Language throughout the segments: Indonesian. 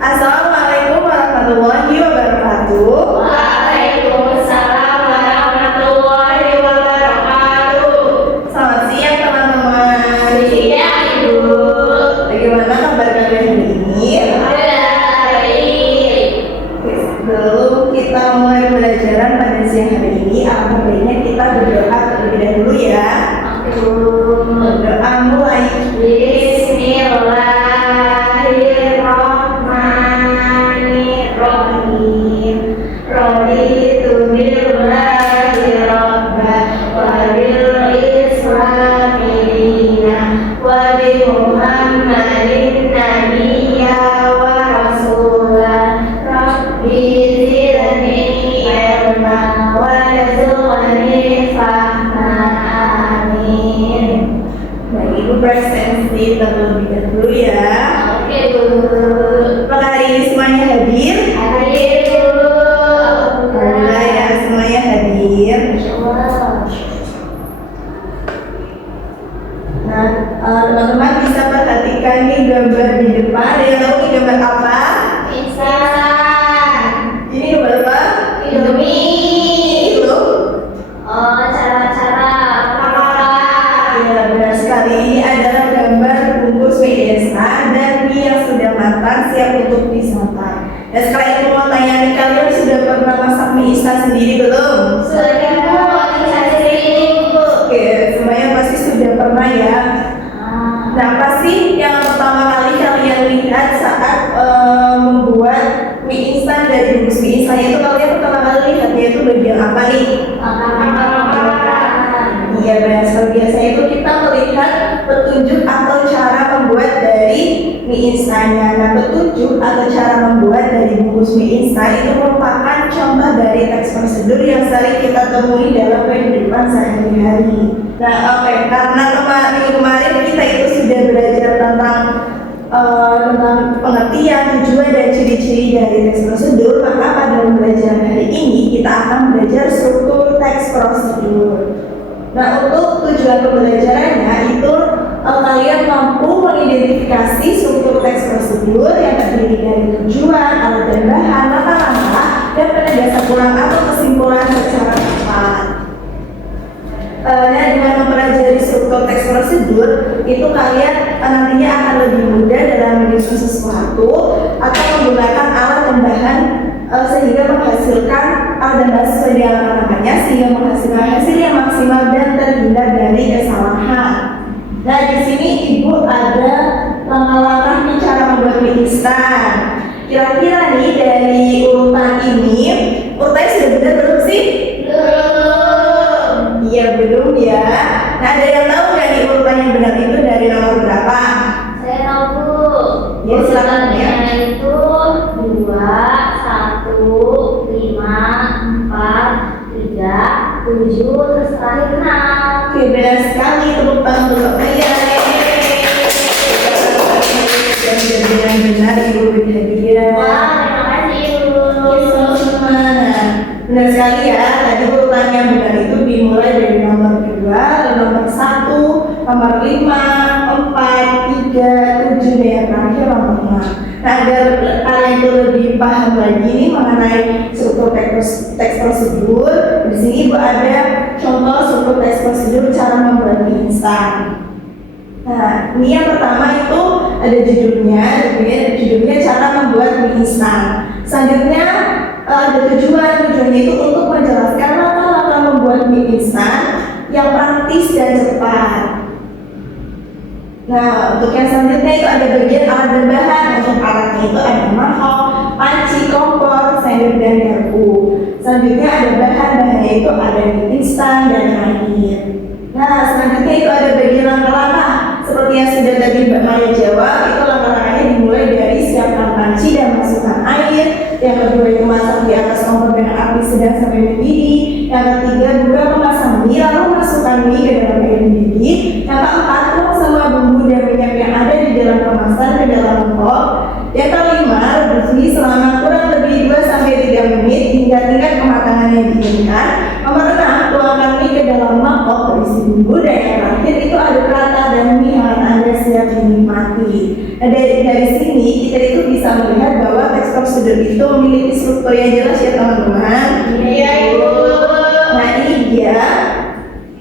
Assalamualaikum warahmatullahi wabarakatuh. Waalaikumsalam warahmatullahi wabarakatuh. Selamat siang teman-teman. Siang Ibu. Bagaimana kabar kalian hari ini? Baik. Sebelum kita mulai pembelajaran pada siang hari ini, alangkah baiknya kita berdoa terlebih dahulu ya. Doa mulai. Bismillahirrahmanirrahim. Raditu billahi rabba wa bil islami dinan wa bi Muhammadin nabiyya wa rasulah. Rabbi zidni ilma warzuqni fahma. Amin. Baik, Ibu presensi terlebih dahulu ya. Oke Bu. Apakah hari ini semuanya hadir? Hadir Bu. Alhamdulillah ya, semuanya hadir. Insyaallah. Nah, teman-teman bisa perhatikan nih gambar di depan. Ada yang tahu ini gambar apa? Insan. Ini gambar apa? Indomie. Itu. Oh, cara-cara makan. Ya, benar sekali. Ini adalah gambar bungkus mie instan dan mie yang sudah matang siap untuk disantap. Dan sekarang itu mau tanya nih, kalian sudah pernah masak mie instan sendiri belum? Sudah Bu, bisa sering Bu. Oke, semuanya pasti sudah pernah ya. Nah, apa sih yang pertama kali kalian lihat saat membuat mie instan dari bungkus mie instan itu? Kalian pertama kali lihatnya itu bagian apa nih? Iya, benar sekali. Biasanya itu kita melihat petunjuk atau cara membuat dari mie instannya. Nah, petunjuk atau cara membuat dari bungkus mie instan itu merupakan contoh dari teks prosedur yang sering kita temui dalam kehidupan sehari-hari. Nah, oke, karena minggu kemarin kita itu sudah belajar tentang pengertian, tujuan, dan ciri-ciri dari teks prosedur, maka pada pembelajaran hari ini kita akan belajar struktur teks prosedur. Nah, untuk tujuan pembelajarannya itu kalian mampu mengidentifikasi struktur teks prosedur yang terdiri dari tujuan, alat dan bahan, langkah-langkah, dan penegasan ulang atau kesimpulan secara tepat. Nah, dengan mempelajari struktur teks prosedur itu kalian nantinya akan lebih mudah dalam menyusun sesuatu atau menggunakan alat dan bahan sehingga menghasilkan alat dan bahan sesuai dengan namanya, sehingga menghasilkan hasil yang maksimal dan terhindar dari kesalahan. Nah, di sini Ibu ada langkah-langkah cara membuat mie instan. Kira-kira nih dari urutan ini, urutannya sudah benar belum sih? Belum. Iya, belum ya. Nah, ada yang tahu nggak nih urutan yang benar itu dari nomor berapa? Saya tahu Bu. Ya, silakan ya. Urutannya itu 2, 1, 5, 4, 3, 7, terus terakhir 6. Oke, benar sekali. Tepuk tangan untuk saya. Dan dengan benar Ibu berhadiah. Wah, terima kasih Bu. Nah, benar sekali ya. Tadi urutan yang benar itu dimulai dari nomor 2, lalu nomor 1, nomor 5, 4, 3, 7, dan yang terakhir nomor 6. Nah, agar kalian itu lebih paham lagi nih mengenai struktur teks prosedur, di sini Ibu ada contoh struktur teks prosedur cara membuat mie instan. Nah, ini yang pertama itu ada judulnya cara membuat mie instan. Selanjutnya ada tujuannya itu untuk menjelaskan langkah-langkah membuat mie instan yang praktis dan cepat. Nah, untuk yang selanjutnya itu ada bagian alat dan bahan. Untuk alatnya itu ada mangkok, panci, kompor, sendok, dan garpu. Selanjutnya ada bahan-bahannya itu ada mie instan dan air. Nah, selanjutnya itu ada bagian langkah-langkah. Seperti yang sudah tadi Mbak Maya jawab, itu langkah-langkahnya dimulai dari siapkan panci dan masukkan air. Yang kedua itu masak di atas kompor dengan api sedang sampai mendidih. Yang ketiga juga memasang mie lalu masukkan mie ke dalam air mendidih. Yang keempat tuang semua bumbu dan minyak yang ada di dalam kemasan ke dalam mangkok. Yang kelima rebus mie selama kurang lebih 2-3 menit hingga tingkat kematangan yang diinginkan. Nomor 6 tuangkan mie ke dalam mangkok berisi bumbu, dan yang terakhir itu aduk rata dan mie hangat Anda siap dinikmati. Nah, dari sini kita itu bisa bisa melihat bahwa teks prosedur itu memiliki struktur yang jelas ya teman-teman. Iya, Ibu. Nah ini dia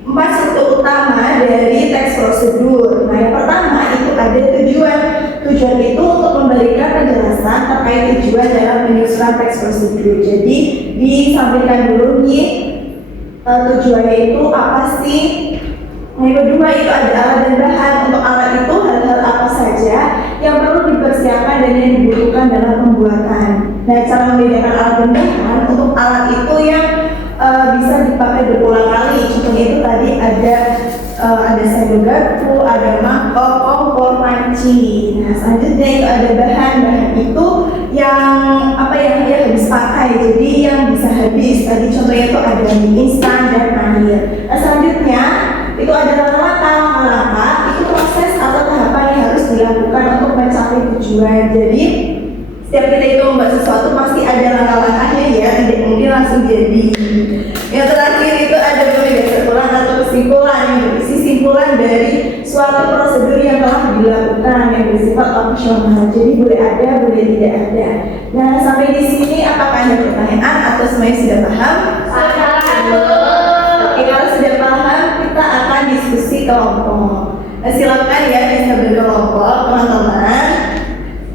4 struktur utama dari teks prosedur. Nah yang pertama itu ada tujuan. Tujuan itu untuk memberikan penjelasan terkait tujuan dalam penyusunan teks prosedur. Jadi disampaikan dulu nih tujuannya itu apa sih. Nah, yang kedua itu ada alat dan bahan. Untuk alat itu hal-hal apa saja yang perlu dipersiapkan dan yang dibutuhkan dalam pembuatan. Nah, cara membedakan alat dan bahan, untuk alat itu yang bisa dipakai berulang kali. Contohnya itu tadi ada sendok garpu, ada mangkok, kompor, panci. Nah, selanjutnya itu ada bahan itu yang apa yang habis pakai. Jadi yang bisa habis. Tadi contohnya itu ada mie instan dan air. Nah, selanjutnya itu ada langkah-langkah itu proses atau tahapan yang harus dilakukan untuk mencapai tujuan. Jadi setiap kita itu membuat sesuatu pasti ada langkah-langkahnya ya, tidak mungkin langsung jadi. Yang terakhir itu ada kesimpulan atau kesimpulan yang berisi simpulan dari suatu prosedur yang telah dilakukan yang bersifat opsional. Jadi boleh ada, boleh tidak ada. Nah sampai di sini apakah ada pertanyaan atau semuanya sudah paham? Oke, kalau sudah paham kita akan diskusi kelompok. Nah, silakan ya bisa berkelompok teman-teman.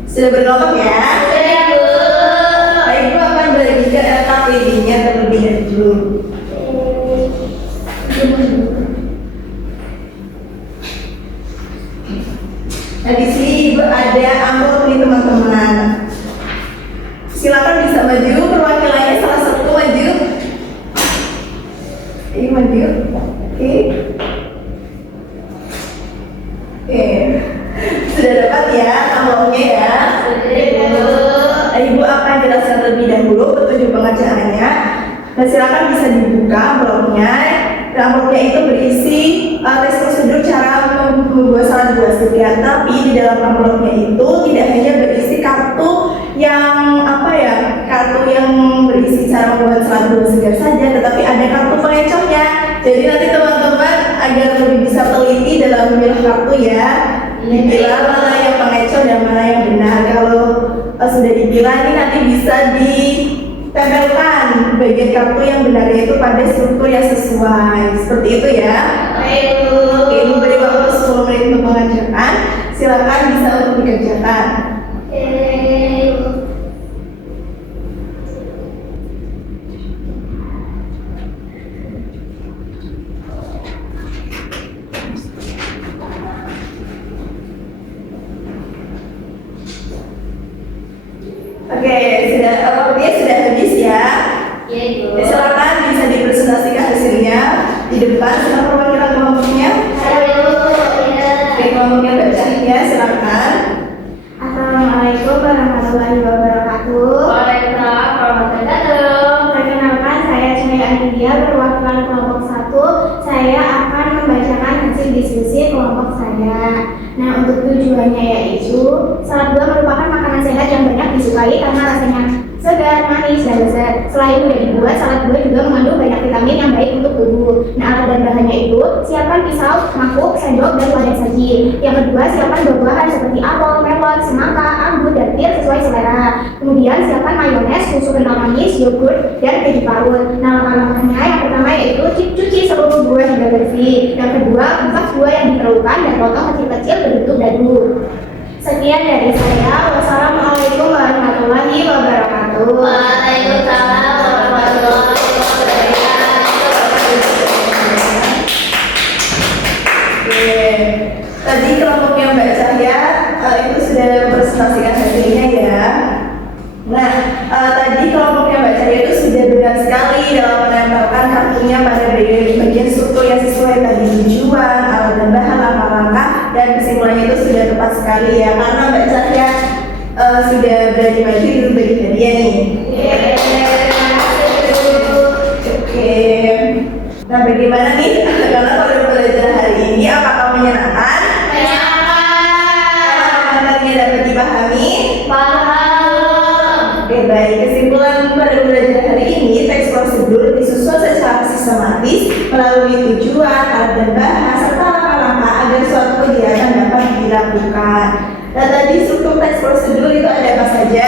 Sudah berkelompok ya? Sudah, Bu. Nah, Ibu akan bagikan KPD-nya terlebih dahulu. Nah, di sini Ibu ada amplop nih teman-teman. Silakan bisa maju, perwakilannya salah satu maju. Ini maju. Oke. Oke. Sudah dapat ya amplopnya ya? Sudah, Bu. Ibu akan jelaskan terlebih dahulu petunjuk pengerjaannya. Nah, silakan bisa dibuka amplopnya. Dan amplopnya itu berisi teks prosedur cara membuat salat dua sekian. Tapi di dalam amplopnya itu tidak hanya berisi kartu yang kartu yang berisi cara membuat salat dua sekian saja, tetapi ada kartu pengecohnya. Jadi nanti teman-teman agar lebih bisa teliti dalam memilih kartu ya. Dipilah mana yang pengecoh dan mana yang benar. Kalau sudah dipilah ini nanti bisa ditempelkan bagian kartu yang benar itu pada struktur yang sesuai. Seperti itu ya. Oke, Ibu beri waktu 10 menit untuk mengerjakan. Silakan bisa untuk dikerjakan. Oke, waktunya sudah habis ya. Iya, Ibu. Silakan bisa dipresentasikan hasilnya di depan. Silakan perwakilan kelompoknya. Iya, Bu. Iya. Oke, kelompoknya baca ya, silakan. Assalamualaikum warahmatullahi wabarakatuh. Waalaikumsalam warahmatullahi wabarakatuh. Perkenalkan, saya Cahaya Anidia, perwakilan kelompok 1. Saya akan membacakan hasil diskusi kelompok saya. Nah, untuk tujuannya yaitu salad buah merupakan makanan sehat yang banyak disukai karena rasanya segar, manis, dan lezat. Selain mudah dibuat, salad buah juga mengandung banyak vitamin yang baik untuk tubuh. Nah, alat dan bahannya itu siapkan pisau, mangkuk, sendok, dan wadah saji. Yang kedua, siapkan buah-buahan seperti apel, melon, semangka, anggur, dan pir sesuai selera. Kemudian siapkan mayones, susu kental manis, yogurt, dan keju parut. Nah, langkah-langkahnya yang pertama yaitu cuci seluruh buah hingga bersih. Yang kedua, kupas buah yang diperlukan dan potong kecil-kecil berbentuk dadu. Sekian dari saya. Wassalamualaikum warahmatullahi wabarakatuh. Waalaikumsalam warahmatullahi wabarakatuh. Oke, tadi kelompoknya Mbak Cahya itu sudah mempresentasikan hasilnya ya. Nah, tadi kelompoknya Mbak Cahya itu sudah benar sekali dalam menempelkan kartunya pada bagian struktur yang sesuai tadi tujuan, alat dan bahan, langkah-langkah, dan kesimpulannya itu sudah tepat sekali ya. Karena Mbak Cahya sudah berani maju di bagi hadiah nih. Oke. Nah, bagaimana nih? Karena pada pelajaran hari ini apakah menyenangkan? Apakah materinya dapat dipahami? Oke, baik. Kesimpulan pada pelajaran hari ini, teks prosedur disusun secara sistematis melalui tujuan, alat dan bahan, serta langkah-langkah agar suatu kegiatan dapat dilakukan. Nah tadi struktur teks prosedur itu ada apa saja?